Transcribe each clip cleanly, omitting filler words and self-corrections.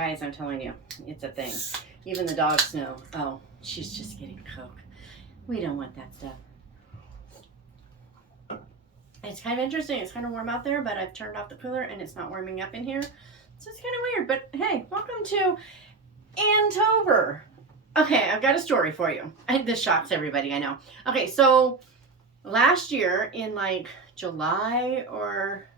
Guys, I'm telling you, it's a thing. Even the dogs know. Oh, she's just getting Coke. We don't want that stuff. It's kind of interesting. It's kind of warm out there, but I've turned off the cooler and it's not warming up in here. So it's kind of weird. But hey, welcome to Anne-tober. Okay, I've got a story for you. This shocks everybody, I know. Okay, so last year in like July or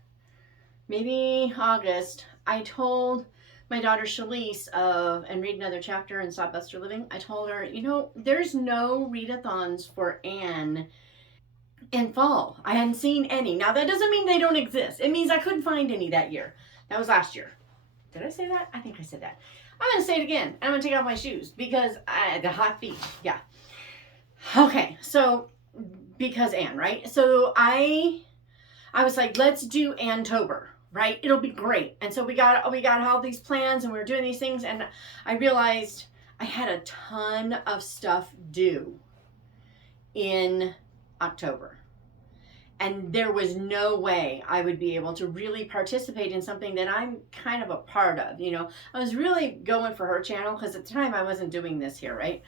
maybe August, I told my daughter Shalise of and Read Another Chapter in Stop Buster Living. I told her, you know, there's no read-a-thons for Anne in fall. I hadn't seen any. Now that doesn't mean they don't exist. It means I couldn't find any that year. That was last year. Did I say that? I think I said that. I'm going to say it again. I'm going to take off my shoes because the hot feet. Yeah. Okay. So because Anne, right? So I was like, let's do Anne-tober, right? It'll be great. And so we got all these plans and we were doing these things, and I realized I had a ton of stuff due in October. And there was no way I would be able to really participate in something that I'm kind of a part of, you know. I was really going for her channel because at the time I wasn't doing this here, right?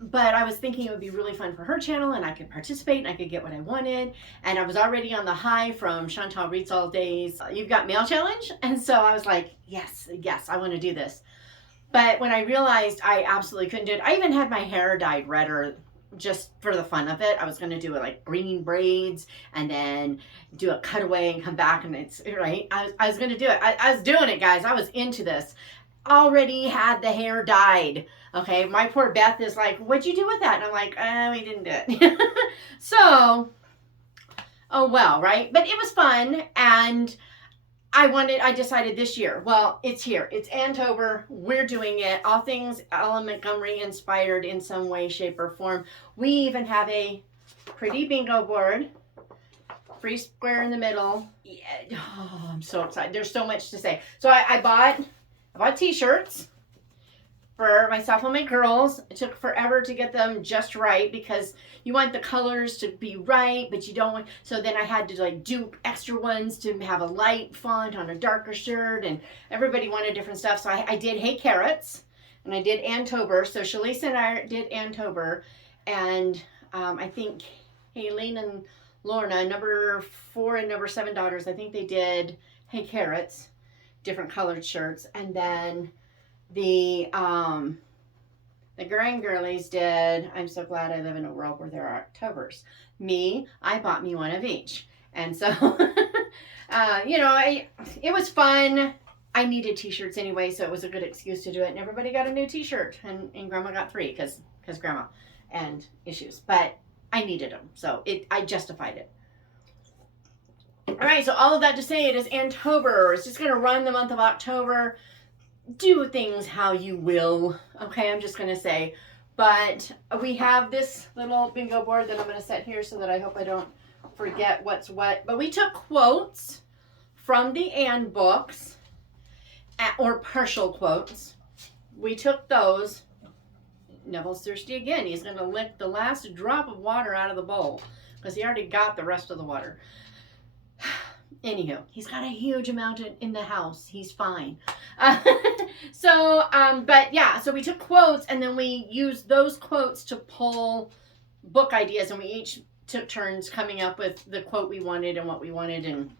But I was thinking it would be really fun for her channel and I could participate and I could get what I wanted. And I was already on the high from Chantal Reads All Days You've Got Mail Challenge. And so I was like, yes, I want to do this. But when I realized I absolutely couldn't do it, I even had my hair dyed redder just for the fun of it. I was going to do it like green braids and then do a cutaway and come back, and it's right. I was going to do it. I was doing it, guys. I was into this. Already had the hair dyed. Okay. My poor Beth is like, what'd you do with that? And I'm like, we didn't do it. So, oh well, right. But it was fun. And I decided this year, well, it's here. It's Anne-tober. We're doing it. All things Ellen Montgomery inspired in some way, shape, or form. We even have a pretty bingo board. Free square in the middle. Yeah. Oh, I'm so excited. There's so much to say. So I bought t-shirts for myself and my girls. It took forever to get them just right because you want the colors to be right, but you don't want, so then I had to like do extra ones to have a light font on a darker shirt, and everybody wanted different stuff. So I did Hey Carrots and I did Anne-tober. So Shalise and I did Anne-tober, and I think Haylene and Lorna, number 4 and number 7 daughters, I think they did Hey Carrots, different colored shirts. And then the grand girlies did I'm So Glad I Live in a World Where There Are Octobers. Me, I bought me one of each. And so, you know, it was fun. I needed t-shirts anyway, so it was a good excuse to do it. And everybody got a new t-shirt, and Grandma got 3 because Grandma and issues. But I needed them, so I justified it. All right, so all of that to say, it is Anne-tober. It's just going to run the month of October. Do things how you will. Okay, I'm just going to say. But we have this little bingo board that I'm going to set here so that I hope I don't forget what's what. But we took quotes from the Anne books, or partial quotes. We took those. Neville's thirsty again. He's going to lick the last drop of water out of the bowl because he already got the rest of the water. Anywho, he's got a huge amount in the house. He's fine. But yeah, so we took quotes and then we used those quotes to pull book ideas, and we each took turns coming up with the quote we wanted and what we wanted and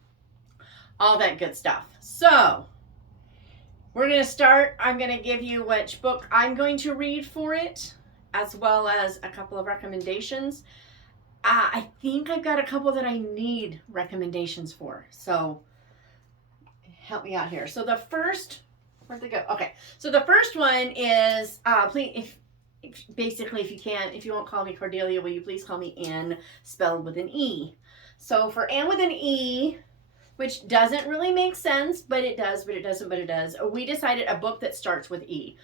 all that good stuff. So we're going to start. I'm going to give you which book I'm going to read for it, as well as a couple of recommendations. I think I've got a couple that I need recommendations for. So help me out here. So the first, where'd they go? Okay. So the first one is, please, if you won't call me Cordelia, will you please call me Anne, spelled with an E. So for Anne with an E, which doesn't really make sense, but it does, but it doesn't, but it does. We decided a book that starts with E.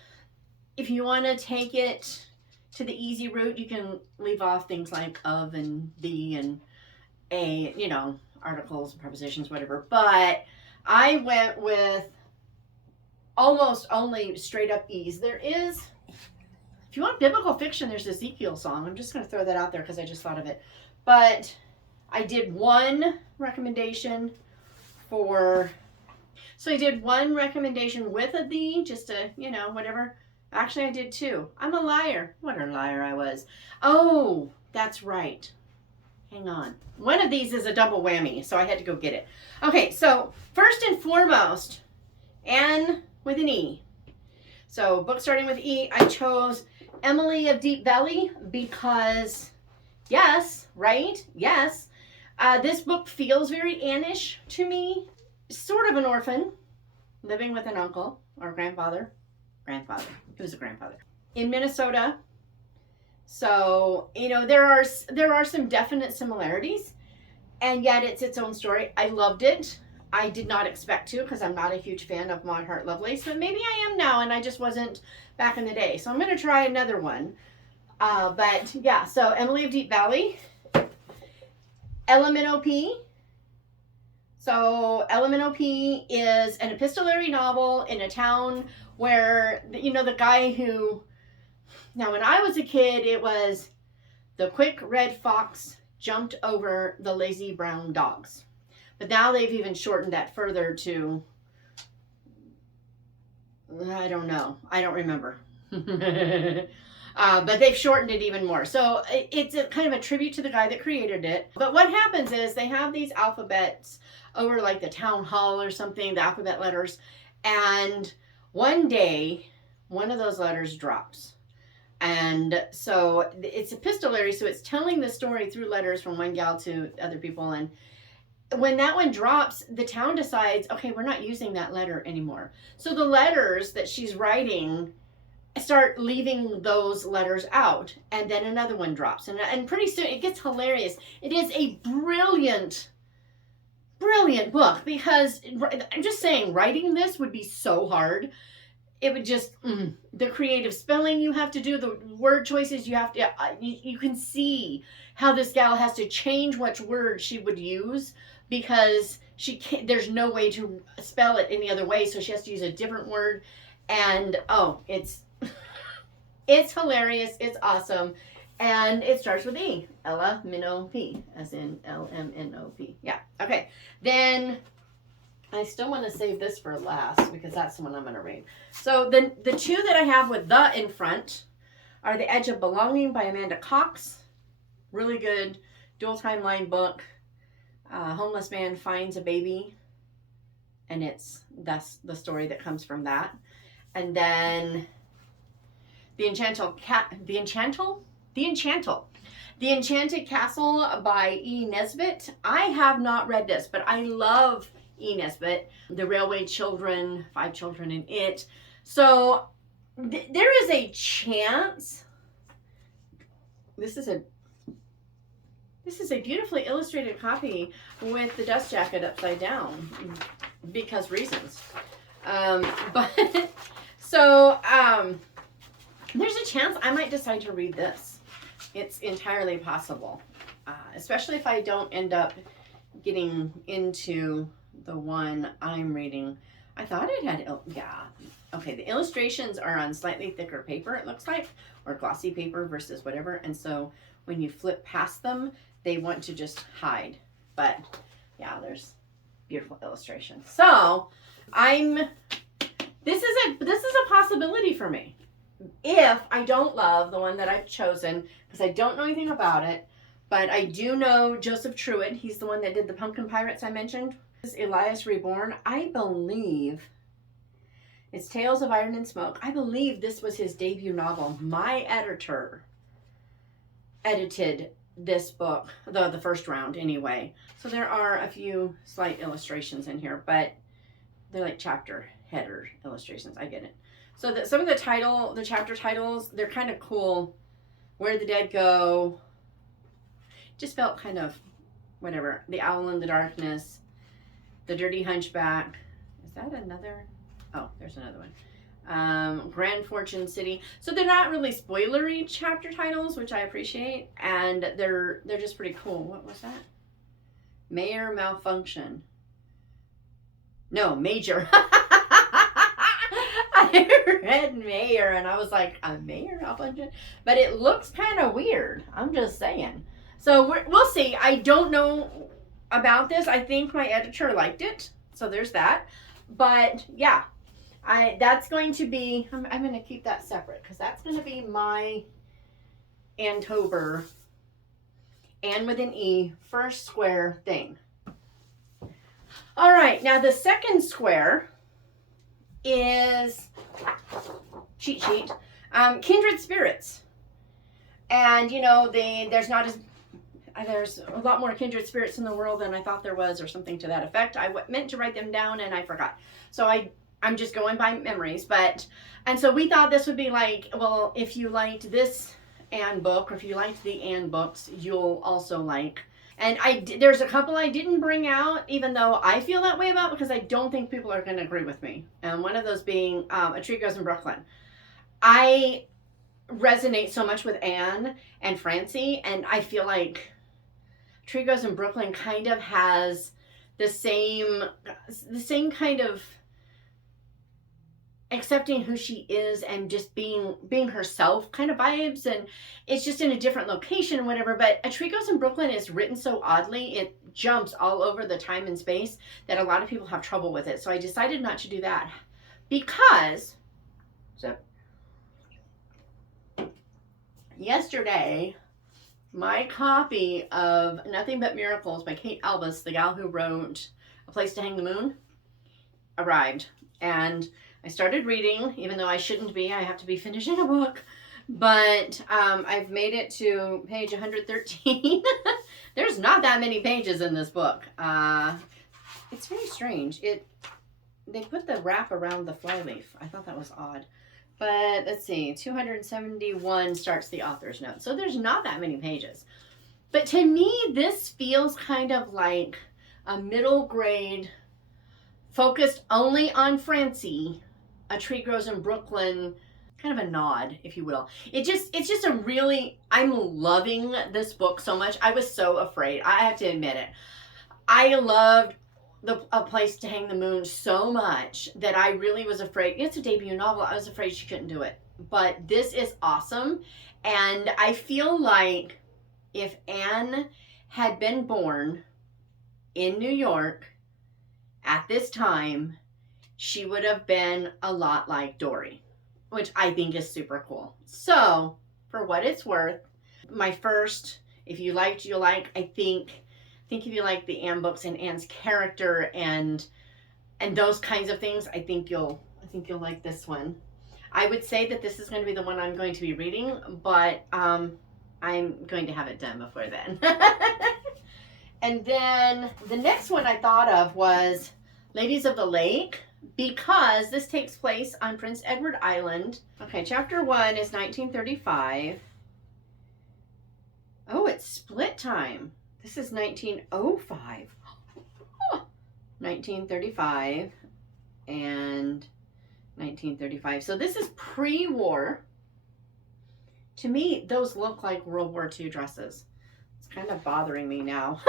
If you want to take it to the easy route, you can leave off things like of and the and a, you know, articles, prepositions, whatever. But I went with almost only straight up E's. There is, if you want biblical fiction, there's Ezekiel song. I'm just going to throw that out there because I just thought of it. But I did one recommendation for So I did one recommendation with a "the," just to, whatever. Actually, I did two. I'm a liar. What a liar I was. Oh, that's right. Hang on. One of these is a double whammy, so I had to go get it. Okay, so first and foremost, Anne with an E. So book starting with E, I chose Emily of Deep Valley because, yes, right? Yes. This book feels very Anne-ish to me. Sort of an orphan, living with an uncle or grandfather. He was a grandfather. In Minnesota. So, there are some definite similarities, and yet it's its own story. I loved it. I did not expect to, because I'm not a huge fan of Maud Hart Lovelace, but maybe I am now, and I just wasn't back in the day. So I'm going to try another one. But yeah, so Emily of Deep Valley, LMNOP. So LMNOP is an epistolary novel in a town where, the guy who, now when I was a kid, it was the quick red fox jumped over the lazy brown dogs. But now they've even shortened that further to, I don't know. I don't remember. But they've shortened it even more. So it's a kind of a tribute to the guy that created it. But what happens is they have these alphabets over like the town hall or something, the alphabet letters. And one day, one of those letters drops. And so it's epistolary, so it's telling the story through letters from one gal to other people. And when that one drops, the town decides, okay, we're not using that letter anymore. So the letters that she's writing start leaving those letters out, and then another one drops. And pretty soon it gets hilarious. It is a brilliant book, because I'm just saying, writing this would be so hard. It would just, the creative spelling you have to do, the word choices you have to, you can see how this gal has to change which word she would use, because she can't, there's no way to spell it any other way, so she has to use a different word. And it's hilarious, it's awesome, and it starts with E. Ella Minnow P, as in LMNOP. Yeah, okay. Then I still want to save this for last, because that's the one I'm going to read. So the two that I have with "the" in front are The Edge of Belonging by Amanda Cox. Really good dual timeline book. A homeless man finds a baby, and that's the story that comes from that. And then The Enchanted Castle by E. Nesbit. I have not read this, but I love E. Nesbit. The Railway Children, 5 Children in It. So there is a chance. This is a beautifully illustrated copy with the dust jacket upside down, because reasons. There's a chance I might decide to read this. It's entirely possible, especially if I don't end up getting into the one I'm reading. I thought it had, okay, the illustrations are on slightly thicker paper, it looks like, or glossy paper versus whatever, and so when you flip past them, they want to just hide. But yeah, there's beautiful illustrations. So this is a possibility for me. If I don't love the one that I've chosen, because I don't know anything about it, but I do know Joseph Truitt. He's the one that did the Pumpkin Pirates I mentioned. This is Elias Reborn. I believe it's Tales of Iron and Smoke. I believe this was his debut novel. My editor edited this book, the first round anyway. So there are a few slight illustrations in here, but they're like chapter header illustrations. I get it. So some of the chapter titles, they're kind of cool. Where the Dead Go. Just felt kind of whatever. The Owl in the Darkness. The Dirty Hunchback. Is that another? Oh, there's another one. Grand Fortune City. So they're not really spoilery chapter titles, which I appreciate, and they're just pretty cool. What was that? Mayor Malfunction. No, Major. I read Mayor and I was like, a Mayor Malfunction? But it looks kind of weird. I'm just saying. So we'll see. I don't know about this. I think my editor liked it. So there's that. But yeah, that's going to be, I'm going to keep that separate because that's going to be my Anne-tober, Anne with an E, first square thing. All right, now the second square is cheat sheet, Kindred Spirits. And you know, there's a lot more Kindred Spirits in the world than I thought there was, or something to that effect. I meant to write them down and I forgot. So I'm just going by memories. And so we thought this would be like, well, if you liked this Anne book, or if you liked the Anne books, you'll also like. And there's a couple I didn't bring out, even though I feel that way about, because I don't think people are going to agree with me. And one of those being A Tree Grows in Brooklyn. I resonate so much with Anne and Francie, and I feel like Tree Grows in Brooklyn kind of has the same kind of accepting who she is and just being herself kind of vibes, and it's just in a different location and whatever. But A Tree Grows in Brooklyn is written so oddly, it jumps all over the time and space, that a lot of people have trouble with it. So I decided not to do that, because yesterday my copy of Nothing But Miracles by Kate Albus, the gal who wrote A Place to Hang the Moon, arrived. And I started reading, even though I shouldn't be. I have to be finishing a book. But I've made it to page 113. There's not that many pages in this book. It's very strange. They put the wrap around the flyleaf. I thought that was odd. But let's see, 271 starts the author's note. So there's not that many pages. But to me, this feels kind of like a middle grade, focused only on Francie, A Tree Grows in Brooklyn, kind of a nod, if you will. It's just a really, I'm loving this book so much. I was so afraid. I have to admit it. I loved A Place to Hang the Moon so much that I really was afraid. It's a debut novel. I was afraid she couldn't do it. But this is awesome. And I feel like if Anne had been born in New York at this time, she would have been a lot like Dory, which I think is super cool. So, for what it's worth, my first, if you liked, you'll like. I think if you like the Anne books and Anne's character and those kinds of things, I think you'll like this one. I would say that this is going to be the one I'm going to be reading, but I'm going to have it done before then. And then the next one I thought of was Ladies of the Lake, because this takes place on Prince Edward Island. Okay, chapter 1 is 1935. Oh, it's split time. This is 1905. 1935 and 1935. So this is pre-war. To me, those look like World War II dresses. It's kind of bothering me now.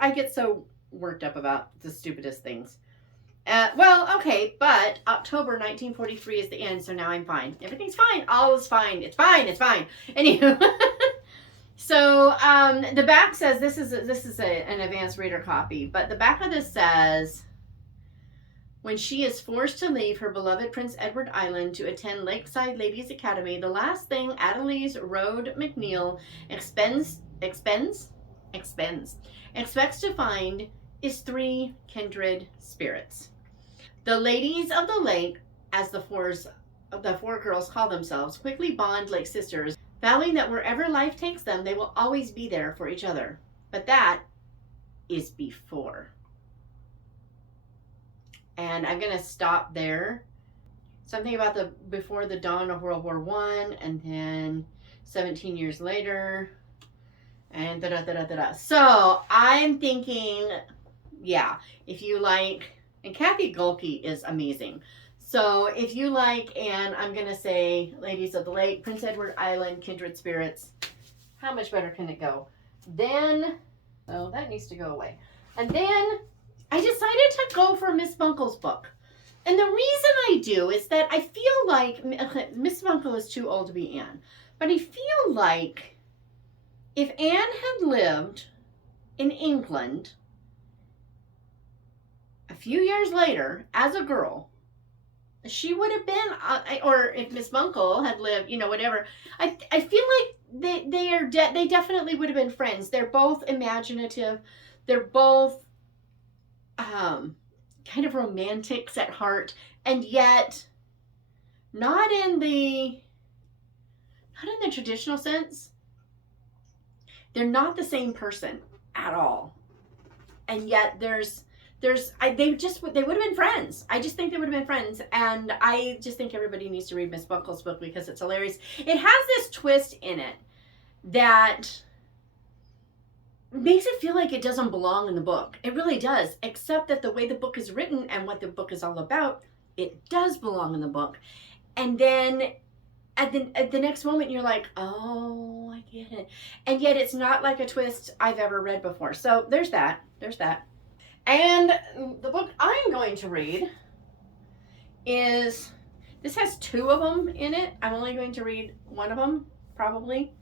I get so worked up about the stupidest things. Well, okay, but October 1943 is the end, so now I'm fine. Everything's fine. All is fine. It's fine. It's fine. Anywho. So the back says, this is an advanced reader copy, but the back of this says, when she is forced to leave her beloved Prince Edward Island to attend Lakeside Ladies Academy, the last thing Adelise Rode McNeil expects to find is 3 kindred spirits. The ladies of the lake, as the four girls call themselves, quickly bond like sisters, vowing that wherever life takes them, they will always be there for each other. But that is before. And I'm going to stop there. Something about before the dawn of World War I, and then 17 years later, and da-da-da-da-da-da. So I'm thinking, yeah, if you like, and Kathy Gulke is amazing. So if you like Anne, I'm going to say Ladies of the Lake, Prince Edward Island, Kindred Spirits. How much better can it go? Then, oh, that needs to go away. And then I decided to go for Miss Bunkle's book. And the reason I do is that I feel like Miss Bunkle is too old to be Anne. But I feel like if Anne had lived in England a few years later, as a girl, she would have been, or if Miss Bunkle had lived, whatever. I feel like they definitely would have been friends. They're both imaginative. They're both kind of romantics at heart, and yet not in the traditional sense. They're not the same person at all, and yet they would have been friends. I just think they would have been friends, and I just think everybody needs to read Miss Bunkle's book because it's hilarious. It has this twist in it that makes it feel like it doesn't belong in the book. It really does, except that the way the book is written and what the book is all about, it does belong in the book. And then at the next moment, you're like, oh, I get it. And yet it's not like a twist I've ever read before. So there's that. And the book I'm going to read this has 2 of them in it. I'm only going to read one of them, probably,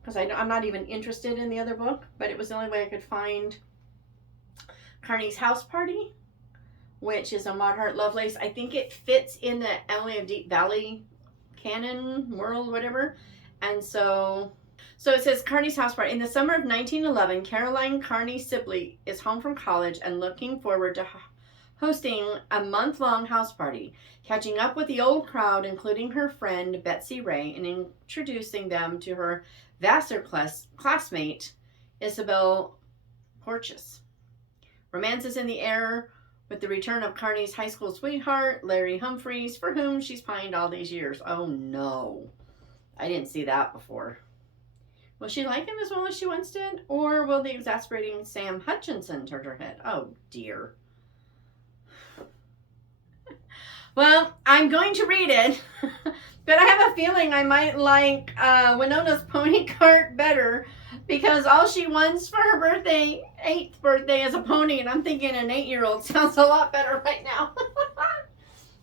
because I'm not even interested in the other book, but it was the only way I could find Carney's House Party, which is a Maud Hart Lovelace. I think it fits in the Emily of Deep Valley canon world, whatever. And so it says Carney's House Party. In the summer of 1911, Caroline Carney Sibley is home from college and looking forward to hosting a month-long house party, catching up with the old crowd, including her friend Betsy Ray, and introducing them to her Vassar classmate, Isabel Porteous. Romance is in the air with the return of Carney's high school sweetheart, Larry Humphreys, for whom she's pined all these years. Oh no, I didn't see that before. Will she like him as well as she once did? Or will the exasperating Sam Hutchinson turn her head? Oh dear. Well, I'm going to read it, but I have a feeling I might like Winona's Pony Cart better, because all she wants for her 8th birthday is a pony, and I'm thinking an 8-year-old sounds a lot better right now.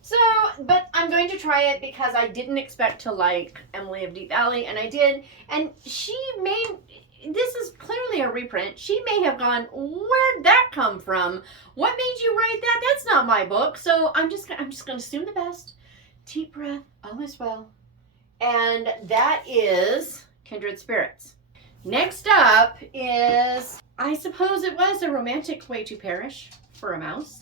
So, but I'm going to try it because I didn't expect to like Emily of Deep Valley, and I did, and this is clearly a reprint. She may have gone, where'd that come from? What made you write that? That's not my book. So I'm just going to assume the best. Deep breath, all is well. And that is Kindred Spirits. Next up is, I suppose it was A Romantic Way to Perish for a Mouse.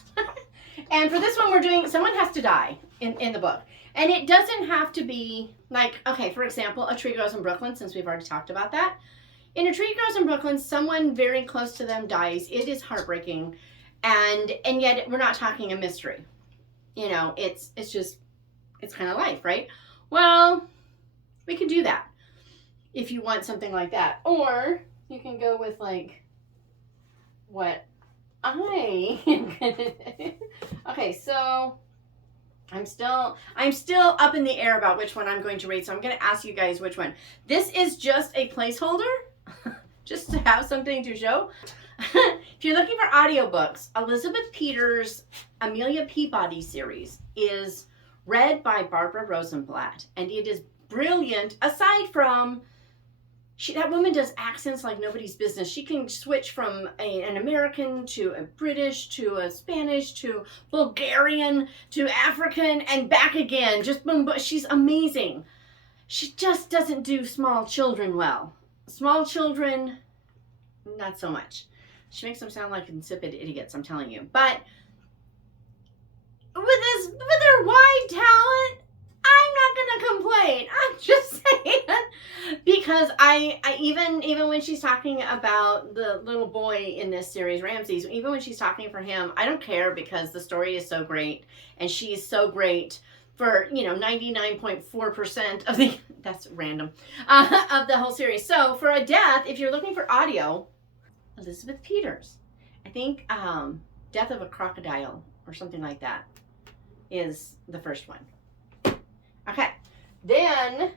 And for this one, someone has to die in the book. And it doesn't have to be like, okay, for example, A Tree Grows in Brooklyn, since we've already talked about that. In A Tree Grows in Brooklyn, someone very close to them dies. It is heartbreaking. And yet we're not talking a mystery. It's kind of life, right? Well, we can do that if you want something like that. Or you can go with like what I am gonna do. Okay, so I'm still up in the air about which one I'm going to read, so I'm going to ask you guys which one. This is just a placeholder, just to have something to show. If you're looking for audiobooks, Elizabeth Peters' Amelia Peabody series is read by Barbara Rosenblatt, and it is brilliant. Aside from that woman does accents like nobody's business. She can switch from an American to a British to a Spanish to Bulgarian to African and back again. Just boom, but she's amazing. She just doesn't do small children well. Small children, not so much. She makes them sound like insipid idiots, I'm telling you. But with her wide talent, I'm not gonna complain. I'm just saying, because I even when she's talking about the little boy in this series, Ramses, even when she's talking for him, I don't care, because the story is so great and she is so great for 99.4% of the that's random of the whole series. So for a death, if you're looking for audio, Elizabeth Peters, I think Death of a Crocodile or something like that is the first one. Okay, then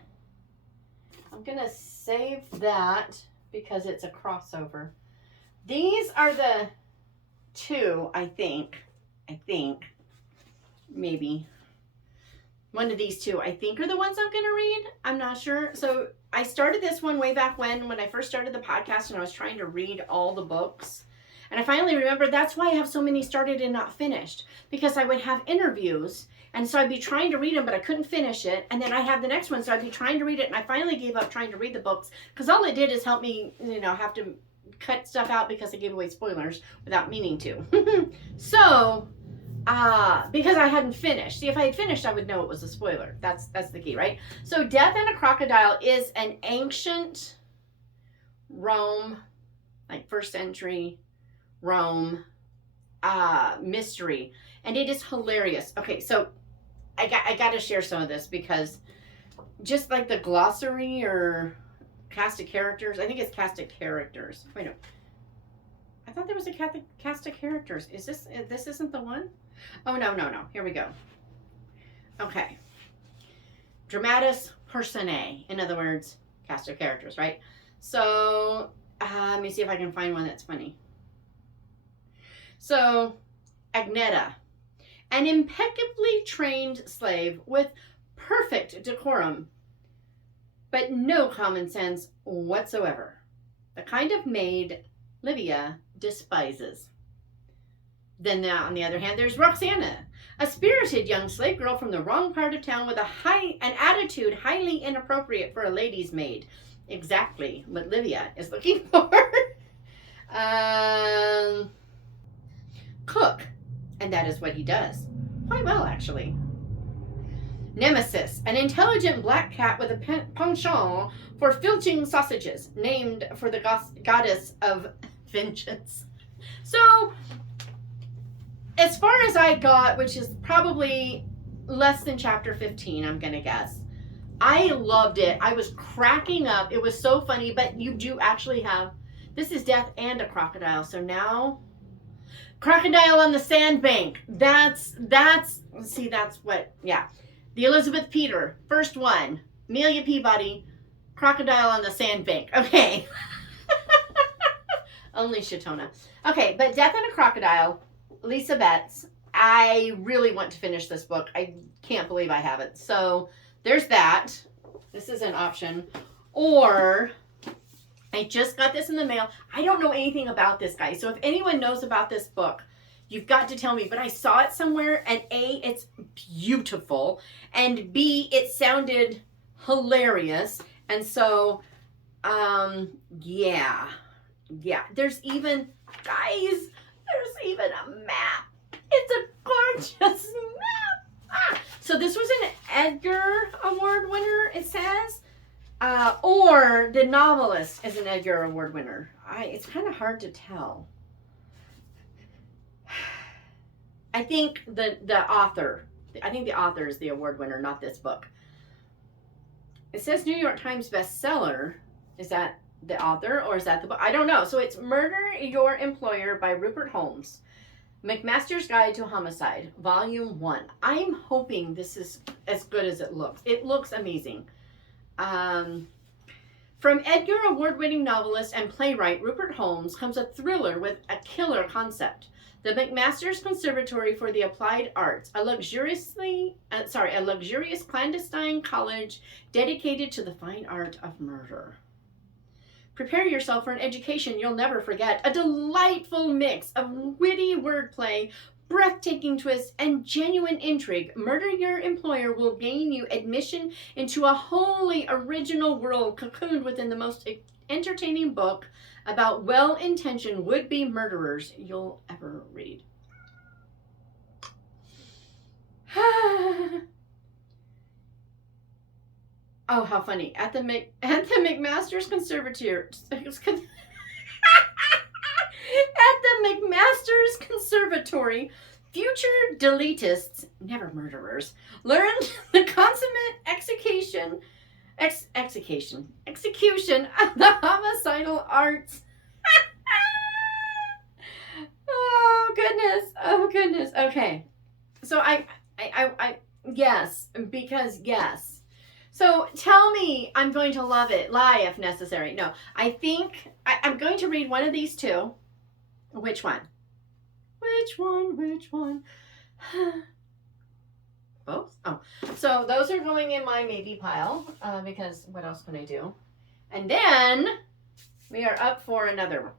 I'm going to save that because it's a crossover. These are the 2, I think, maybe. One of these 2, I think, are the ones I'm going to read. I'm not sure. So I started this one way back when I first started the podcast, and I was trying to read all the books. And I finally remembered that's why I have so many started and not finished, because I would have interviews. And so I'd be trying to read them, but I couldn't finish it. And then I have the next one, so I'd be trying to read it. And I finally gave up trying to read the books, because all it did is help me, have to cut stuff out because I gave away spoilers without meaning to. So, because I hadn't finished. See, if I had finished, I would know it was a spoiler. That's the key, right? So Death and a Crocodile is an ancient Rome, like first century Rome mystery. And it is hilarious. Okay, so I got to share some of this, because just like the glossary or cast of characters, I think it's cast of characters. Wait, no. I thought there was a cast of characters. Is this isn't the one? Oh, no. Here we go. Okay. Dramatis personae. In other words, cast of characters, right? So, let me see if I can find one that's funny. So, Agneta, an impeccably trained slave with perfect decorum, but no common sense whatsoever. The kind of maid Livia despises. Then on the other hand, there's Roxana, a spirited young slave girl from the wrong part of town with an attitude highly inappropriate for a lady's maid. Exactly what Livia is looking for. Cook, and that is what he does. Quite well, actually. Nemesis, an intelligent black cat with a penchant for filching sausages, named for the goddess of vengeance. So, as far as I got, which is probably less than chapter 15, I'm going to guess, I loved it. I was cracking up. It was so funny, but you do actually have, this is Death and a Crocodile. So now, Crocodile on the Sandbank. That's what, yeah. The Elizabeth Peter, first one. Amelia Peabody, Crocodile on the Sandbank. Okay. Only Shatona. Okay, but Death and a Crocodile, Lisa Betts. I really want to finish this book. I can't believe I haven't. So there's that. This is an option. Or I just got this in the mail. I don't know anything about this, guy. So if anyone knows about this book, you've got to tell me. But I saw it somewhere, and A, it's beautiful, and B, it sounded hilarious. And so, yeah. There's even, guys, there's even a map. It's a gorgeous map. So this was an Edgar Award winner, it says. Or the novelist is an Edgar Award winner. It's kind of hard to tell. I think the author is the award winner, not this book. It says New York Times bestseller. Is that the author or is that the book? I don't know. So it's Murder Your Employer by Rupert Holmes. McMaster's Guide to Homicide, Volume 1. I'm hoping this is as good as it looks. It looks amazing. From Edgar Award-winning novelist and playwright Rupert Holmes comes a thriller with a killer concept. The McMaster's Conservatory for the Applied Arts, a luxurious clandestine college dedicated to the fine art of murder. Prepare yourself for an education you'll never forget. A delightful mix of witty wordplay, breathtaking twists, and genuine intrigue. Murder Your Employer will gain you admission into a wholly original world cocooned within the most entertaining book about well-intentioned would-be murderers you'll ever read. Oh, how funny. At the McMaster's Conservatory. At the McMaster's Conservatory, future deletists, never murderers, learned the consummate execution of the homicidal arts. Oh goodness. Okay. So I yes, because yes. So tell me I'm going to love it. Lie if necessary. No, I think I'm going to read one of these two. Which one? Which one? Both? Oh. So those are going in my maybe pile because what else can I do? And then we are up for another one.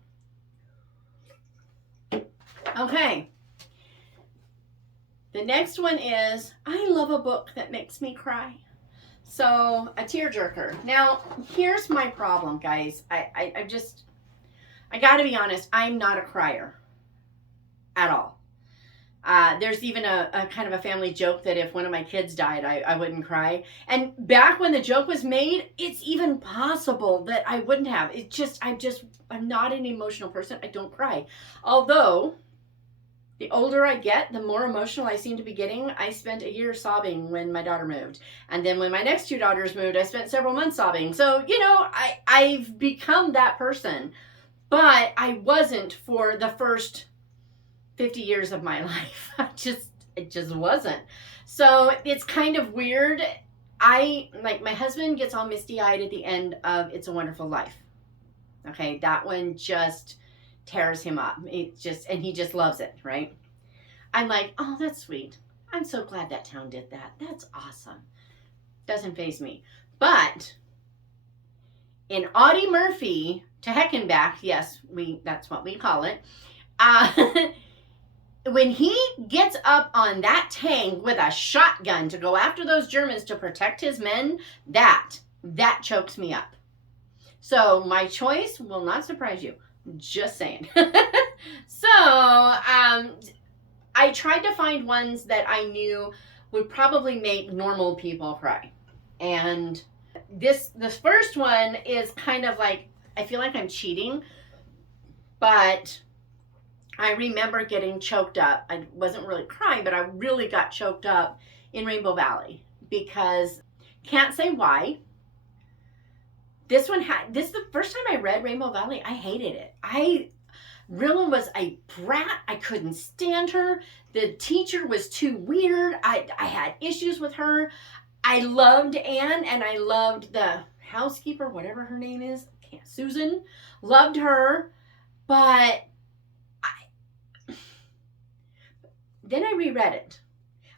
Okay. The next one is, I love a book that makes me cry. So, a tearjerker. Now, here's my problem, guys. I gotta be honest, I'm not a crier at all. There's even a kind of a family joke that if one of my kids died, I wouldn't cry. And back when the joke was made, it's even possible that I wouldn't have. I'm not an emotional person. I don't cry. Although, the older I get, the more emotional I seem to be getting. I spent a year sobbing when my daughter moved. And then when my next two daughters moved, I spent several months sobbing. So, I've become that person. But I wasn't for the first 50 years of my life. It just wasn't. So it's kind of weird. My husband gets all misty-eyed at the end of It's a Wonderful Life. Okay, that one just tears him up. And he just loves it, right? I'm like, oh, that's sweet. I'm so glad that town did that. That's awesome. Doesn't faze me. But in Audie Murphy, to heck and back, yes, that's what we call it. When he gets up on that tank with a shotgun to go after those Germans to protect his men, that chokes me up. So my choice will not surprise you. Just saying. So, I tried to find ones that I knew would probably make normal people cry. And this first one is kind of like, I feel like I'm cheating, but I remember getting choked up. I wasn't really crying, but I really got choked up in Rainbow Valley because, can't say why. This is the first time I read Rainbow Valley. I hated it. Rilla was a brat. I couldn't stand her. The teacher was too weird. I had issues with her. I loved Anne, and I loved the housekeeper, whatever her name is, Susan. Loved her, but then I reread it.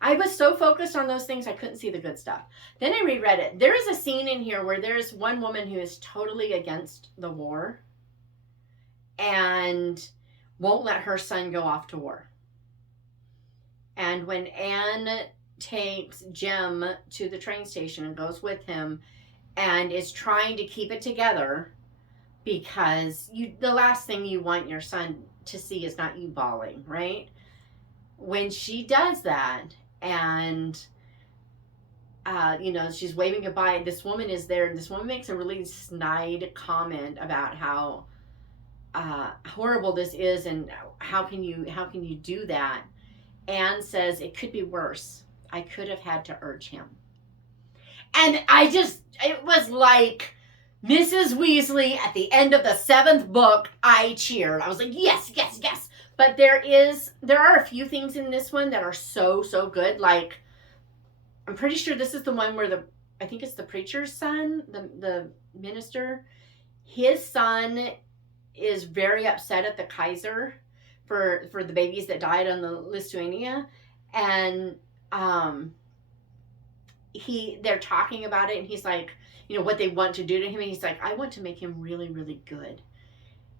I was so focused on those things, I couldn't see the good stuff. Then I reread it. There is a scene in here where there's one woman who is totally against the war and won't let her son go off to war. And when Anne takes Jem to the train station and goes with him and is trying to keep it together, because the last thing you want your son to see is not you bawling, right? When she does that, and she's waving goodbye, this woman is there, and this woman makes a really snide comment about how horrible this is, and how can you do that. Anne says, it could be worse. I could have had to urge him. And it was like Mrs. Weasley at the end of the 7th book. I cheered. I was like, yes, yes, yes. But there are a few things in this one that are so, so good. Like, I'm pretty sure this is the one where I think it's the preacher's son, the minister, his son is very upset at the Kaiser for the babies that died on the Lithuania. And they're talking about it, and he's like, what they want to do to him, and he's like, I want to make him really, really good.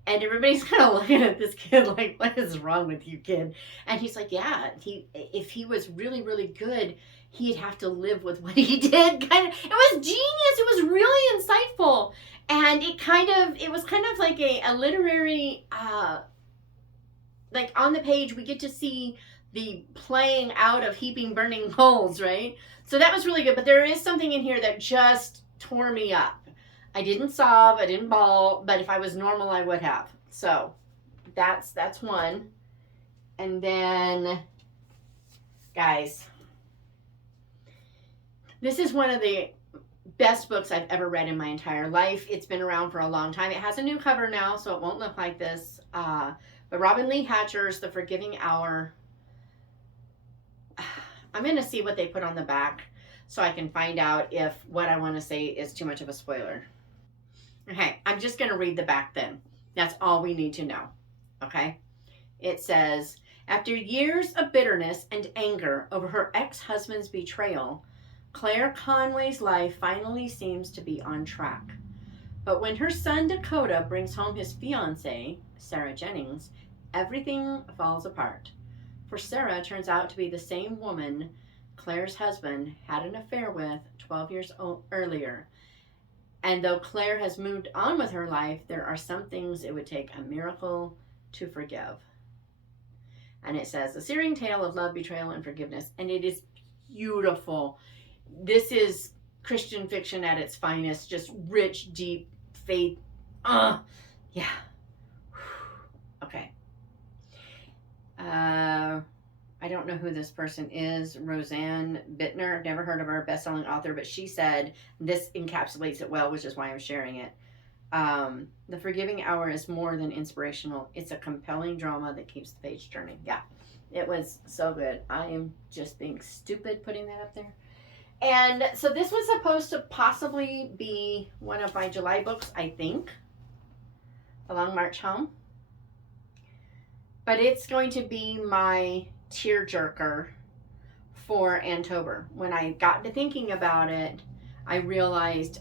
And everybody's kind of looking at this kid like, what is wrong with you, kid? And he's like, yeah, if he was really, really good, he'd have to live with what he did. It was genius. It was really insightful. And it was kind of like a literary, like on the page, we get to see the playing out of heaping burning coals, right? So that was really good. But there is something in here that just tore me up. I didn't sob, I didn't bawl, but if I was normal, I would have. So that's one. And then, guys, this is one of the best books I've ever read in my entire life. It's been around for a long time. It has a new cover now, so it won't look like this. But Robin Lee Hatcher's The Forgiving Hour. I'm going to see what they put on the back so I can find out if what I want to say is too much of a spoiler. Okay, I'm just going to read the back then. That's all we need to know. Okay? It says, after years of bitterness and anger over her ex-husband's betrayal, Claire Conway's life finally seems to be on track. But when her son Dakota brings home his fiancée, Sarah Jennings, everything falls apart. For Sarah turns out to be the same woman Claire's husband had an affair with 12 years earlier. And though Claire has moved on with her life, there are some things it would take a miracle to forgive. And it says, a searing tale of love, betrayal, and forgiveness. And it is beautiful. This is Christian fiction at its finest. Just rich, deep faith. Yeah. Okay. I don't know who this person is. Roseanne Bittner. I've never heard of her, best-selling author, but she said, this encapsulates it well, which is why I'm sharing it. The Forgiving Hour is more than inspirational. It's a compelling drama that keeps the page turning. Yeah, it was so good. I am just being stupid putting that up there. And so this was supposed to possibly be one of my July books, I think, A Long March Home. But it's going to be my tearjerker for Anne-tober. When I got to thinking about it, I realized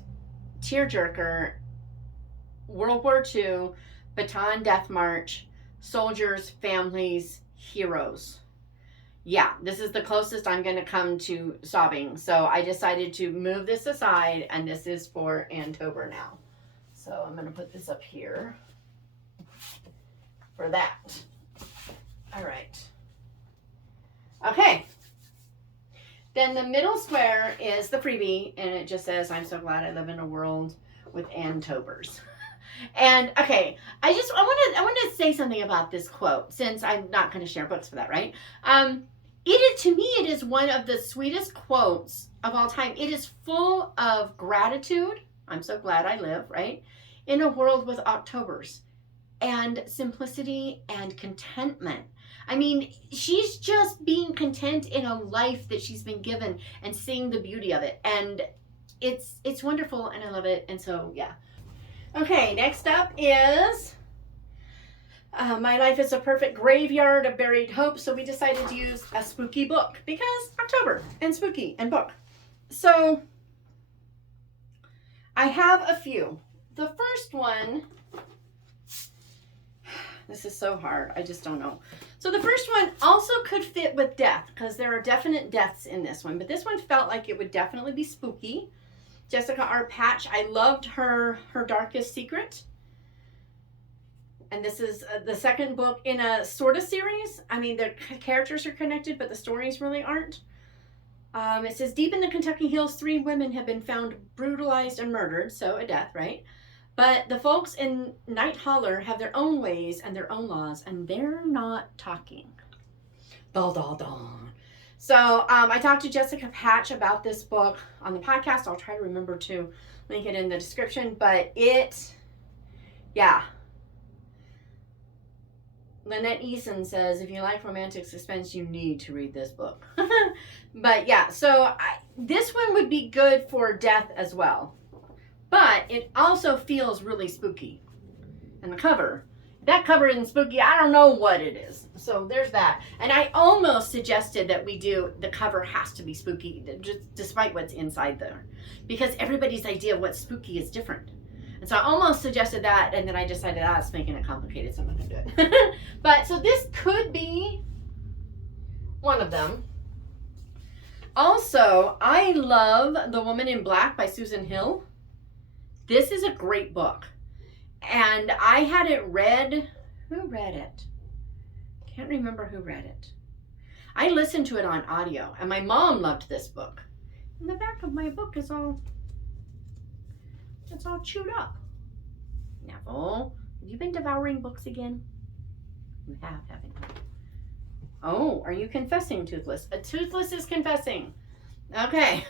tearjerker, World War II, Bataan Death March, soldiers, families, heroes. Yeah, this is the closest I'm going to come to sobbing. So I decided to move this aside, and this is for Anne-tober now. So I'm going to put this up here for that. All right. Okay. Then the middle square is the freebie, and it just says, I'm so glad I live in a world with Anne-tobers. And okay, I want to say something about this quote, since I'm not going to share books for that, right? To me, it is one of the sweetest quotes of all time. It is full of gratitude. I'm so glad I live, right, in a world with Octobers, and simplicity and contentment. I mean, she's just being content in a life that she's been given and seeing the beauty of it. And it's wonderful, and I love it. And so, yeah. Okay, next up is My Life is a Perfect Graveyard of Buried Hope. So we decided to use a spooky book because October and spooky and book. So I have a few. The first one, this is so hard. I just don't know. So the first one also could fit with death because there are definite deaths in this one. But this one felt like it would definitely be spooky. Jessica R. Patch. I loved her Darkest Secret. And this is the second book in a sort of series. I mean, the characters are connected, but the stories really aren't. It says, deep in the Kentucky hills, 3 women have been found brutalized and murdered. So a death, right? But the folks in Night Holler have their own ways and their own laws, and they're not talking. Dal, dal, dal. So I talked to Jessica Patch about this book on the podcast. I'll try to remember to link it in the description. But yeah. Lynette Eason says, if you like romantic suspense, you need to read this book. But yeah, so this one would be good for death as well. But it also feels really spooky. And the cover, that cover isn't spooky. I don't know what it is. So there's that. And I almost suggested that we do, the cover has to be spooky, just despite what's inside there. Because everybody's idea of what's spooky is different. And so I almost suggested that, and then I decided that's making it complicated, so I'm not going to do it. But so this could be one of them. Also, I love The Woman in Black by Susan Hill. This is a great book. And I had it read. Who read it? Can't remember who read it. I listened to it on audio, and my mom loved this book. And the back of my book is all, it's all chewed up. Neville, have you been devouring books again? You have, haven't you? Oh, are you confessing, Toothless? A Toothless is confessing. Okay.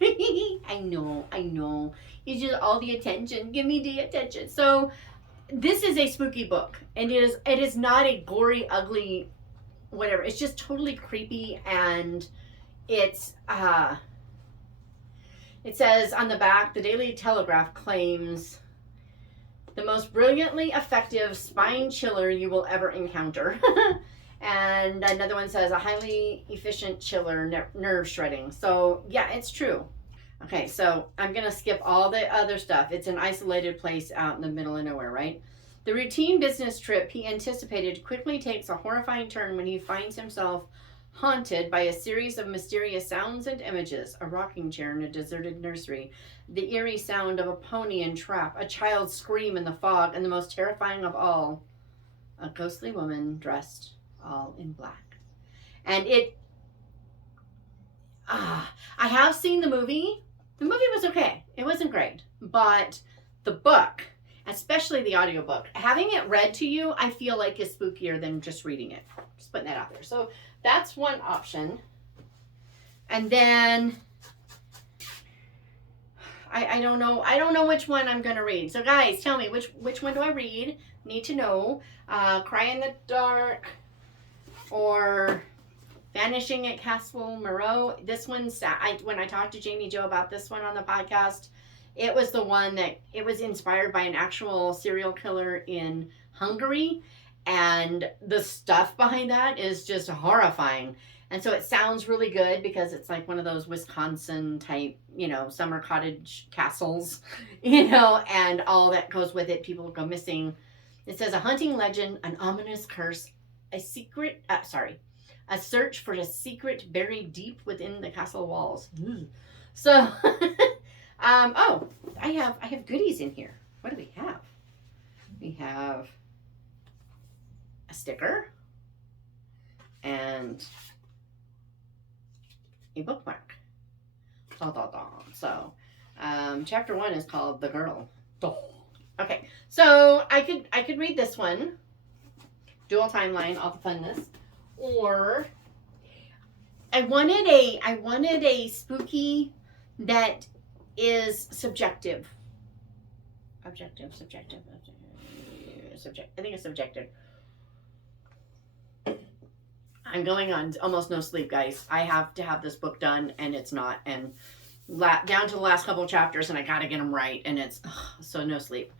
I know. You just all the attention. Give me the attention. So this is a spooky book. And it is not a gory, ugly, whatever. It's just totally creepy, and it's it says on the back, the Daily Telegraph claims the most brilliantly effective spine chiller you will ever encounter. And another one says a highly efficient chiller, nerve shredding. So yeah, it's true. Okay, so I'm going to skip all the other stuff. It's an isolated place out in the middle of nowhere, right? The routine business trip he anticipated quickly takes a horrifying turn when he finds himself haunted by a series of mysterious sounds and images: a rocking chair in a deserted nursery, the eerie sound of a pony in trap, a child's scream in the fog, and the most terrifying of all, a ghostly woman dressed all in black. And I have seen the movie. The movie was okay. It wasn't great. But the book, especially the audiobook, having it read to you, I feel like is spookier than just reading it. Just putting that out there. So that's one option. And then I don't know which one I'm gonna read. So guys, tell me which one do I read? Need to know. Cry in the Dark or Vanishing at Castle Moreau. This one's when I talked to Jamie Jo about this one on the podcast, it was the one that it was inspired by an actual serial killer in Hungary, and the stuff behind that is just horrifying. And so it sounds really good because it's like one of those Wisconsin type, summer cottage castles, and all that goes with it. People go missing. It says a haunting legend, an ominous curse, a search for a secret buried deep within the castle walls. So, I have goodies in here. What do we have? We have a sticker and a bookmark. So, chapter 1 is called The Girl. Okay, so I could read this one, dual timeline, all the funness, or I wanted a spooky that is subjective. I think it's subjective. I'm going on almost no sleep, guys. I have to have this book done, and it's not. And down to the last couple chapters, and I gotta get them right, and it's so no sleep.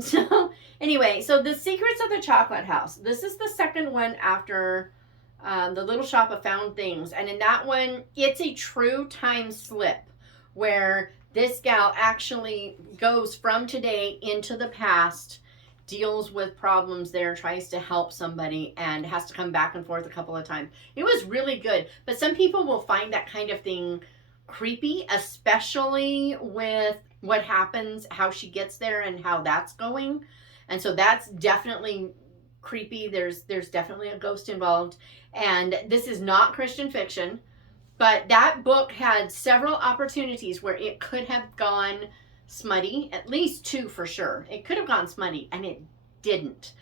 So anyway, so The Secrets of the Chocolate House. This is the second one after The Little Shop of Found Things, and in that one, it's a true time slip where this gal actually goes from today into the past, deals with problems there, tries to help somebody, and has to come back and forth a couple of times. It was really good, but some people will find that kind of thing creepy, especially with what happens, how she gets there, and how that's going. And so that's definitely creepy. There's definitely a ghost involved, and this is not Christian fiction. But that book had several opportunities where it could have gone smutty, at least 2 for sure. It could have gone smutty, and it didn't.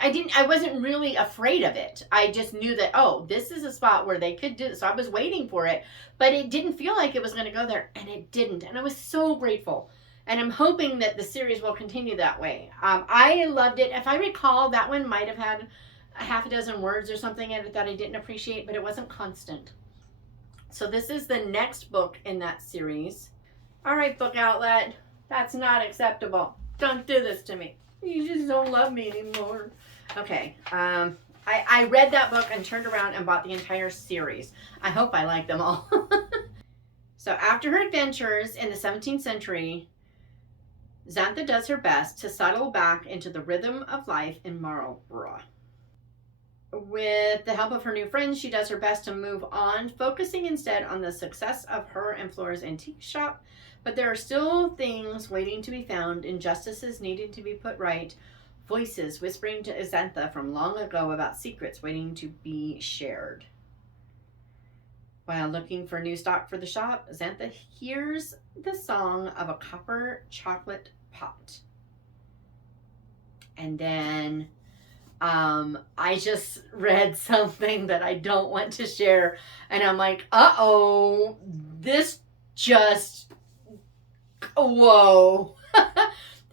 I wasn't really afraid of it. I just knew that, this is a spot where they could do this. So I was waiting for it, but it didn't feel like it was going to go there, and it didn't. And I was so grateful. And I'm hoping that the series will continue that way. I loved it. If I recall, that one might have had a half a dozen words or something in it that I didn't appreciate, but it wasn't constant. So this is the next book in that series. All right, book outlet, that's not acceptable. Don't do this to me. You just don't love me anymore. Okay, I read that book and turned around and bought the entire series. I hope I like them all. So after her adventures in the 17th century, Xantha does her best to settle back into the rhythm of life in Marlborough. With the help of her new friends, she does her best to move on, focusing instead on the success of her and Flora's antique shop. But there are still things waiting to be found, injustices needing to be put right, voices whispering to Xantha from long ago about secrets waiting to be shared. While looking for new stock for the shop, Xantha hears the song of a copper chocolate pot. And then I just read something that I don't want to share, and I'm like, this just, whoa.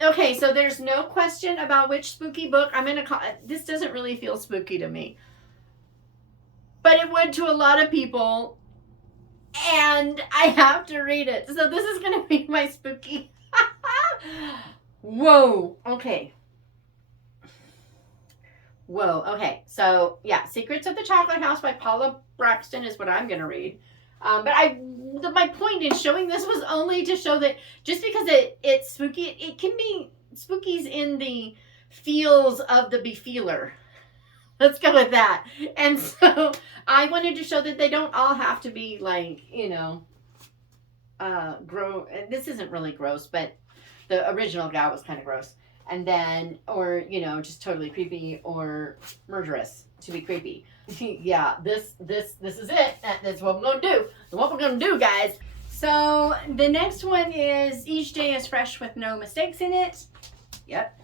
Okay, so there's no question about which spooky book I'm going to call. This doesn't really feel spooky to me, but it would to a lot of people, and I have to read it. So this is going to be my spooky. Whoa, okay. Whoa, okay. So, yeah, Secrets of the Chocolate House by Paula Braxton is what I'm going to read. But my point in showing this was only to show that just because it's spooky, it can be spooky's in the feels of the befeeler. Let's go with that. And so I wanted to show that they don't all have to be like, you know, this isn't really gross, but the original gal was kind of gross. And then, or, you know, just totally creepy or murderous to be creepy. Yeah, this is it. That's what we're going to do. What we're going to do, guys. So the next one is each day is fresh with no mistakes in it. Yep.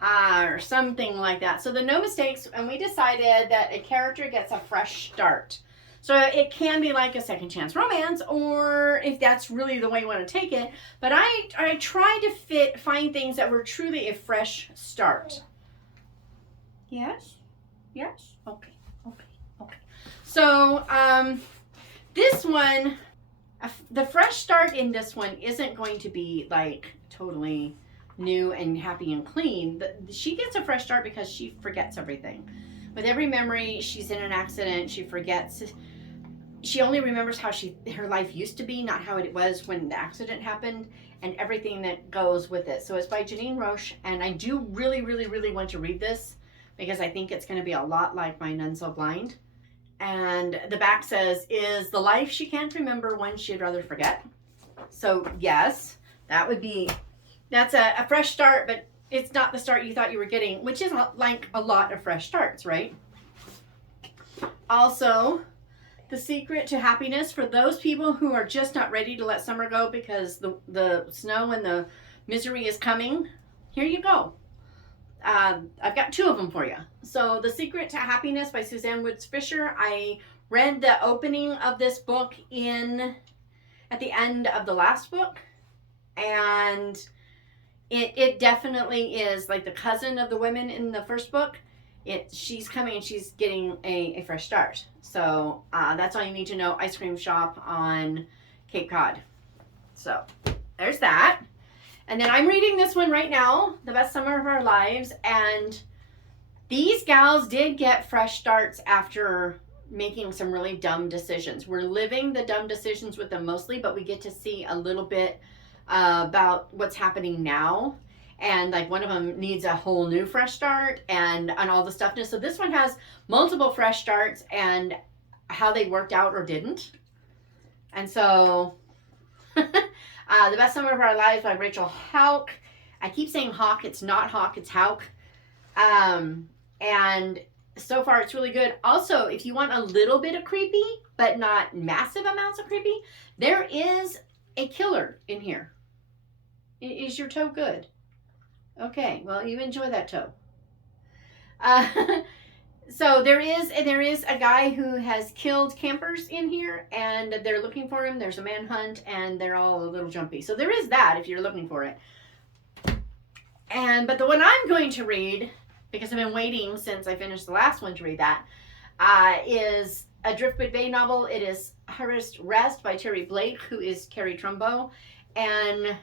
Or something like that. So the no mistakes, and we decided that a character gets a fresh start. So it can be like a second chance romance, or if that's really the way you want to take it. But I tried to find things that were truly a fresh start. Yes? Yes? Okay. So this one, the fresh start in this one isn't going to be like totally new and happy and clean. She gets a fresh start because she forgets everything. With every memory, she's in an accident, she forgets. She only remembers how her life used to be, not how it was when the accident happened, and everything that goes with it. So it's by Janine Roche, and I do really, really, really want to read this because I think it's going to be a lot like my None So Blind. And the back says, is the life she can't remember one she'd rather forget? So yes, that's a fresh start, but it's not the start you thought you were getting, which is like a lot of fresh starts, right? Also, the secret to happiness for those people who are just not ready to let summer go because the snow and the misery is coming. Here you go. I've got two of them for you. So The Secret to Happiness by Suzanne Woods Fisher. I read the opening of this book at the end of the last book, and it definitely is like the cousin of the women in the first book. She's coming and she's getting a fresh start. So that's all you need to know. Ice cream shop on Cape Cod. So there's that. And then I'm reading this one right now, The Best Summer of Our Lives. And these gals did get fresh starts after making some really dumb decisions. We're living the dumb decisions with them mostly, but we get to see a little bit about what's happening now. And like one of them needs a whole new fresh start and all the stuffness. So this one has multiple fresh starts and how they worked out or didn't. And so The Best Summer of Our Lives by Rachel Hauck. I keep saying Hawk. It's not Hawk. It's Hauck. And so far it's really good. Also, if you want a little bit of creepy, but not massive amounts of creepy, there is a killer in here. Is your toe good? Okay, well, you enjoy that toe. So there is a guy who has killed campers in here, and they're looking for him. There's a manhunt, and they're all a little jumpy. So there is that if you're looking for it. But the one I'm going to read, because I've been waiting since I finished the last one to read that, is a Driftwood Bay novel. It is Hurried Rest by Terry Blake, who is Carrie Trumbo. And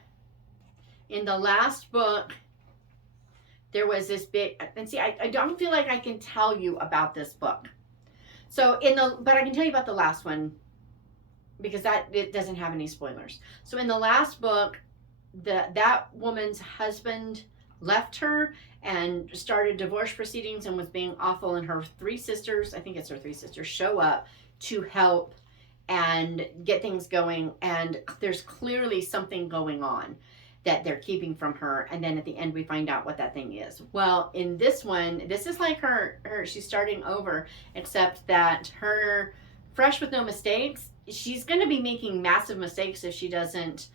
in the last book, there was this big, and see, I don't feel like I can tell you about this book. So but I can tell you about the last one because it doesn't have any spoilers. So in the last book, that woman's husband left her and started divorce proceedings and was being awful, and her three sisters, I think it's her three sisters, show up to help and get things going, and there's clearly something going on that they're keeping from her, and then at the end we find out what that thing is. Well, in this one, this is like her she's starting over, except that her fresh with no mistakes, she's going to be making massive mistakes if she doesn't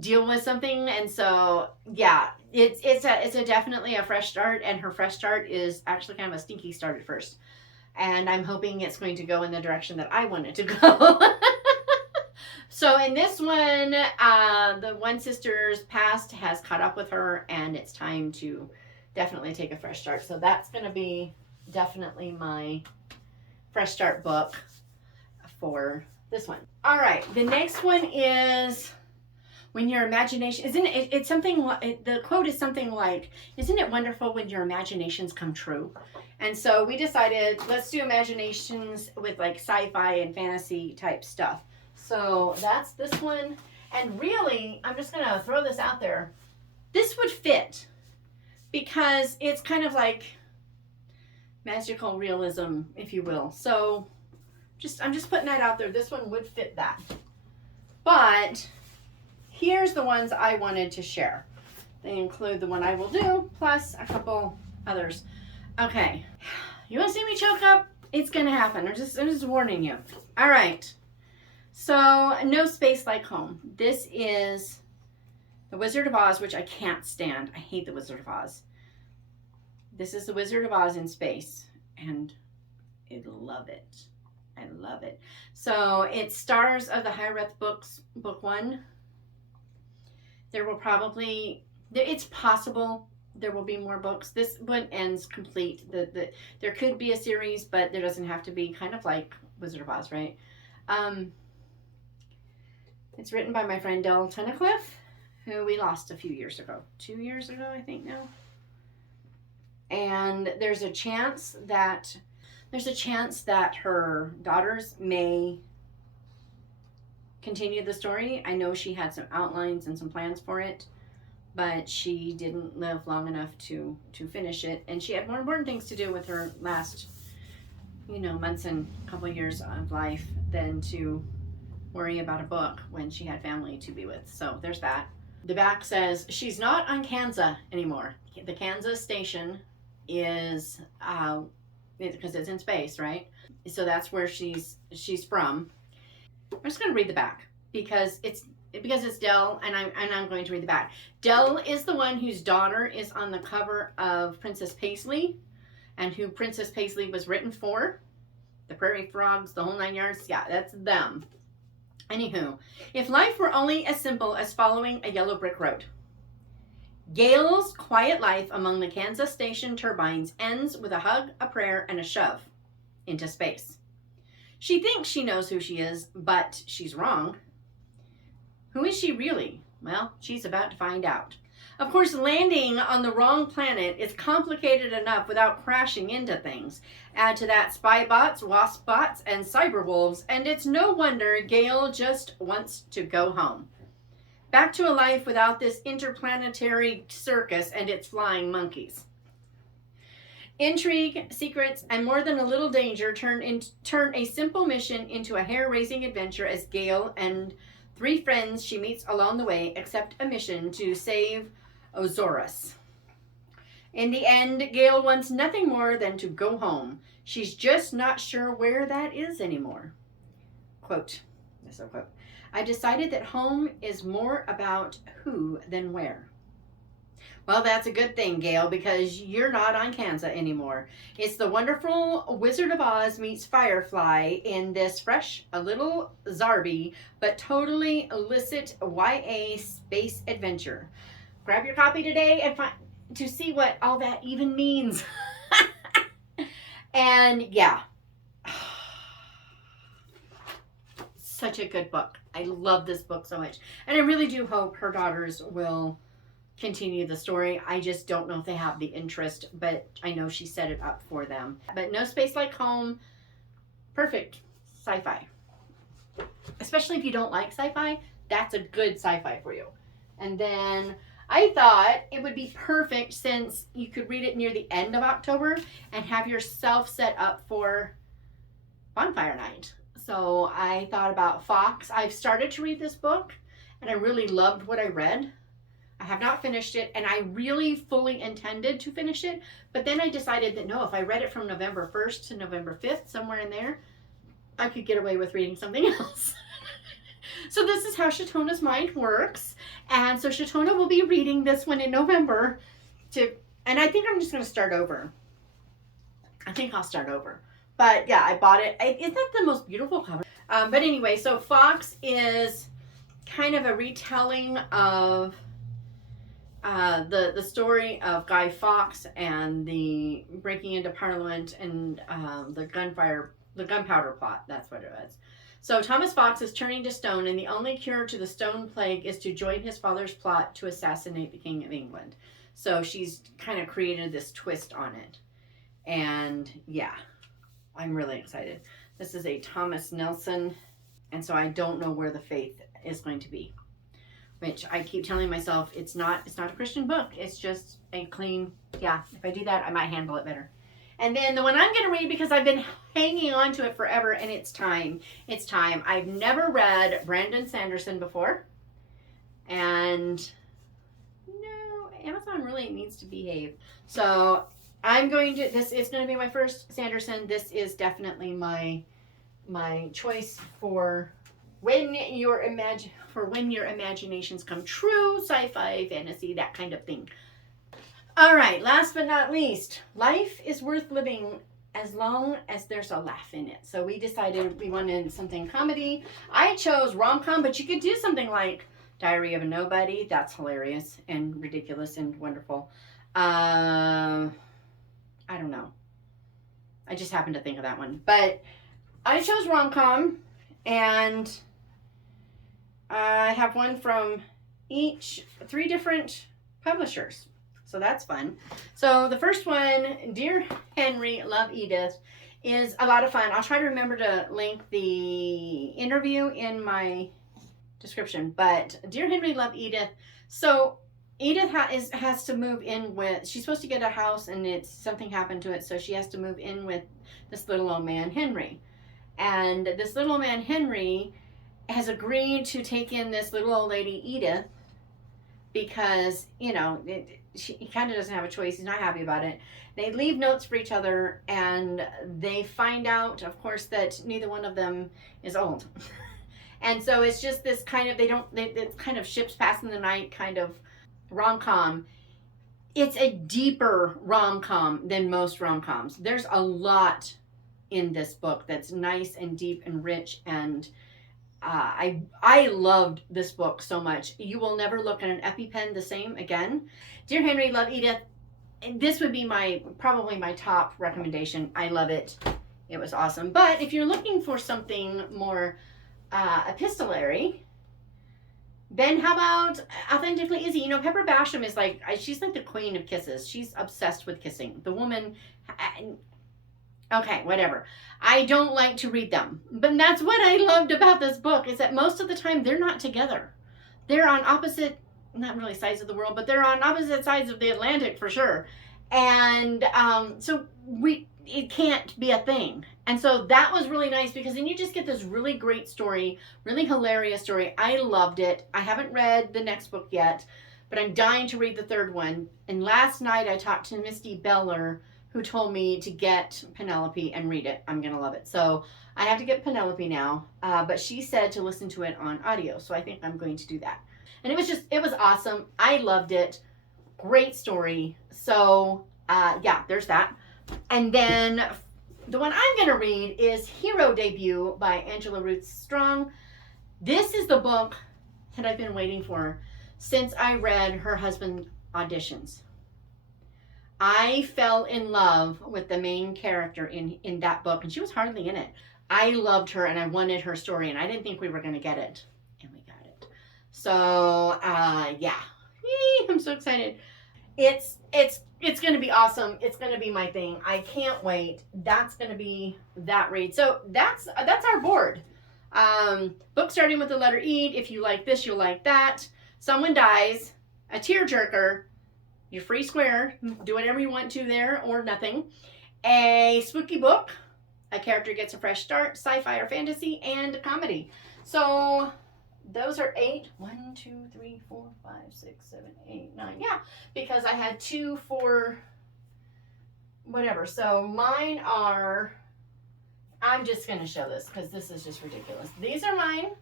deal with something. And so yeah, it's a definitely a fresh start, and her fresh start is actually kind of a stinky start at first, and I'm hoping it's going to go in the direction that I want it to go. So in this one, the one sister's past has caught up with her, and it's time to definitely take a fresh start. So that's going to be definitely my fresh start book for this one. All right, the next one is When Your Imagination, isn't it, it's something, the quote is something like, isn't it wonderful when your imaginations come true? And so we decided, let's do imaginations with like sci-fi and fantasy type stuff. So that's this one. And really, I'm just going to throw this out there. This would fit because it's kind of like magical realism, if you will. So I'm just putting that out there. This one would fit that. But here's the ones I wanted to share. They include the one I will do, plus a couple others. Okay, you want to see me choke up? It's gonna happen. I'm just warning you. All right. So, No Space Like Home. This is The Wizard of Oz, which I can't stand. I hate The Wizard of Oz. This is The Wizard of Oz in space, and I love it. I love it. So, it's Stars of the High-Reth books, book 1. There will probably, it's possible there will be more books. This one ends complete. There could be a series, but there doesn't have to be, kind of like Wizard of Oz, right? It's written by my friend Del Tunnicliffe, who we lost a few years ago. 2 years ago, I think now. And there's a chance that her daughters may continue the story. I know she had some outlines and some plans for it, but she didn't live long enough to finish it. And she had more important things to do with her last, months and couple years of life than to worry about a book when she had family to be with. So there's that. The back says she's not on Kansas anymore. The Kansas station is because it's in space, right? So that's where she's from. I'm just going to read the back because it's Del, and I'm going to read the back. Del is the one whose daughter is on the cover of Princess Paisley, and who Princess Paisley was written for. The Prairie Frogs, the whole 9 yards. Yeah, that's them. Anywho, if life were only as simple as following a yellow brick road. Gail's quiet life among the Kansas station turbines ends with a hug, a prayer, and a shove into space. She thinks she knows who she is, but she's wrong. Who is she really? Well, she's about to find out. Of course, landing on the wrong planet is complicated enough without crashing into things. Add to that spy bots, wasp bots, and cyber wolves, and it's no wonder Gail just wants to go home. Back to a life without this interplanetary circus and its flying monkeys. Intrigue, secrets, and more than a little danger turn a simple mission into a hair-raising adventure as Gail and 3 friends she meets along the way accept a mission to save Ozorus. In the end, Gail wants nothing more than to go home. She's just not sure where that is anymore. Quote, this is a quote, I decided that home is more about who than where. Well, that's a good thing, Gail, because you're not on Kansas anymore. It's the wonderful Wizard of Oz meets Firefly in this fresh, a little zarby, but totally illicit YA space adventure. Grab your copy today and to see what all that even means. And yeah, such a good book. I love this book so much. And I really do hope her daughters will continue the story. I just don't know if they have the interest, but I know she set it up for them. But No Space Like Home, perfect sci-fi. Especially if you don't like sci-fi, that's a good sci-fi for you. And then I thought it would be perfect since you could read it near the end of October and have yourself set up for bonfire night. So I thought about Fox. I've started to read this book and I really loved what I read. I have not finished it, and I really fully intended to finish it, but then I decided that no, if I read it from November 1st to November 5th, somewhere in there, I could get away with reading something else. So this is how Shatona's mind works, and so Shatona will be reading this one in November, and I think I'm just going to start over. I think I'll start over. But yeah, I bought it. Isn't that the most beautiful cover? But anyway, so Fox is kind of a retelling of the story of Guy Fawkes and the breaking into Parliament and the gunpowder plot. That's what it was. So Thomas Fox is turning to stone, and the only cure to the stone plague is to join his father's plot to assassinate the King of England. So she's kind of created this twist on it. And yeah, I'm really excited. This is a Thomas Nelson, and so I don't know where the faith is going to be. which I keep telling myself it's not a Christian book. It's just a clean, yeah, if I do that, I might handle it better. And then the one I'm going to read, because I've been hanging on to it forever, and it's time. It's time. I've never read Brandon Sanderson before. And no, Amazon really needs to behave. So I'm going to, this is going to be my first Sanderson. This is definitely my choice for when your imaginations come true, sci-fi, fantasy, that kind of thing. All right, last but not least, life is worth living as long as there's a laugh in it. So we decided we wanted something comedy. I chose rom-com, but you could do something like Diary of a Nobody. That's hilarious and ridiculous and wonderful. I don't know. I just happened to think of that one. But I chose rom-com, and I have one from three different publishers. So that's fun. So the first one, Dear Henry, Love Edith, is a lot of fun. I'll try to remember to link the interview in my description. But Dear Henry, Love Edith. So Edith has to move in with, she's supposed to get a house, and something happened to it, so she has to move in with this little old man, Henry. And this little old man, Henry, has agreed to take in this little old lady, Edith, because, you know, he kind of doesn't have a choice. He's not happy about it. They leave notes for each other, and they find out, of course, that neither one of them is old. And so it's just this kind of, it's kind of ships passing the night kind of rom-com. It's a deeper rom-com than most rom-coms. There's a lot in this book that's nice and deep and rich, and I loved this book so much. You will never look at an EpiPen the same again. Dear Henry, Love Edith. This would be probably my top recommendation. I love it. It was awesome. But if you're looking for something more epistolary, then how about Authentically Izzy? You know, Pepper Basham is like, she's like the queen of kisses. She's obsessed with kissing. The woman, okay, whatever. I don't like to read them. But that's what I loved about this book, is that most of the time they're not together. They're on opposite, not really sides of the world, but they're on opposite sides of the Atlantic for sure. And so it can't be a thing. And so that was really nice, because then you just get this really great story, really hilarious story. I loved it. I haven't read the next book yet, but I'm dying to read the third one. And last night I talked to Misty Beller, who told me to get Penelope and read it. I'm going to love it. So I have to get Penelope now, but she said to listen to it on audio. So I think I'm going to do that. And it was awesome. I loved it. Great story. So yeah, there's that. And then the one I'm going to read is Hero Debut by Angela Ruth Strong. This is the book that I've been waiting for since I read her husband auditions. I fell in love with the main character in that book, and she was hardly in it. I loved her, and I wanted her story, and I didn't think we were going to get it, and we got it. So, yeah. I'm so excited. It's going to be awesome. It's going to be my thing. I can't wait. That's going to be that read. So that's our board. Book starting with the letter E. If you like this, you'll like that. Someone dies. A tearjerker. You're free square. Do whatever you want to there, or nothing. A spooky book. A character gets a fresh start. Sci-fi or fantasy, and a comedy. So those are 8. 1, 2, 3, 4, 5, 6, 7, 8, 9. Yeah, because I had 2 for whatever. So mine are, I'm just going to show this because this is just ridiculous. These are mine.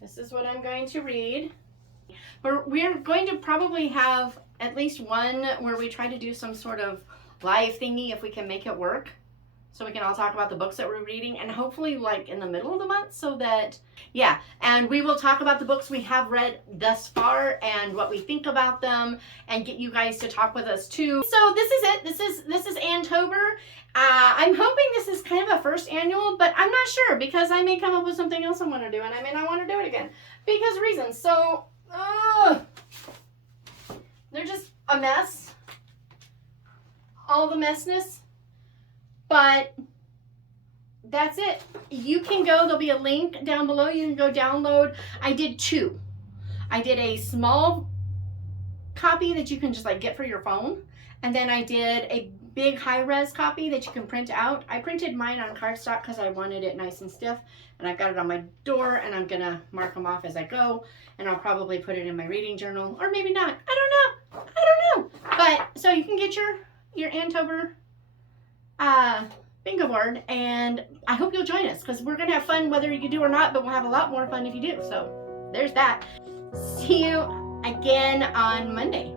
This is what I'm going to read. We're going to probably have at least one where we try to do some sort of live thingy if we can make it work. So we can all talk about the books that we're reading, and hopefully like in the middle of the month, so that, yeah. And we will talk about the books we have read thus far and what we think about them, and get you guys to talk with us too. So this is it. This is Anne-tober. I'm hoping this is kind of a first annual, but I'm not sure, because I may come up with something else I want to do, and I may not want to do it again because of reasons. So they're just a mess. All the messness. But that's it. You can go, there'll be a link down below. You can go download. I did 2. I did a small copy that you can just like get for your phone. And then I did a big high-res copy that you can print out. I printed mine on cardstock because I wanted it nice and stiff. And I've got it on my door, and I'm going to mark them off as I go. And I'll probably put it in my reading journal, or maybe not. I don't know. But, so you can get your Anne-tober bingo board, and I hope you'll join us, because we're going to have fun whether you do or not, but we'll have a lot more fun if you do. So, there's that. See you again on Monday.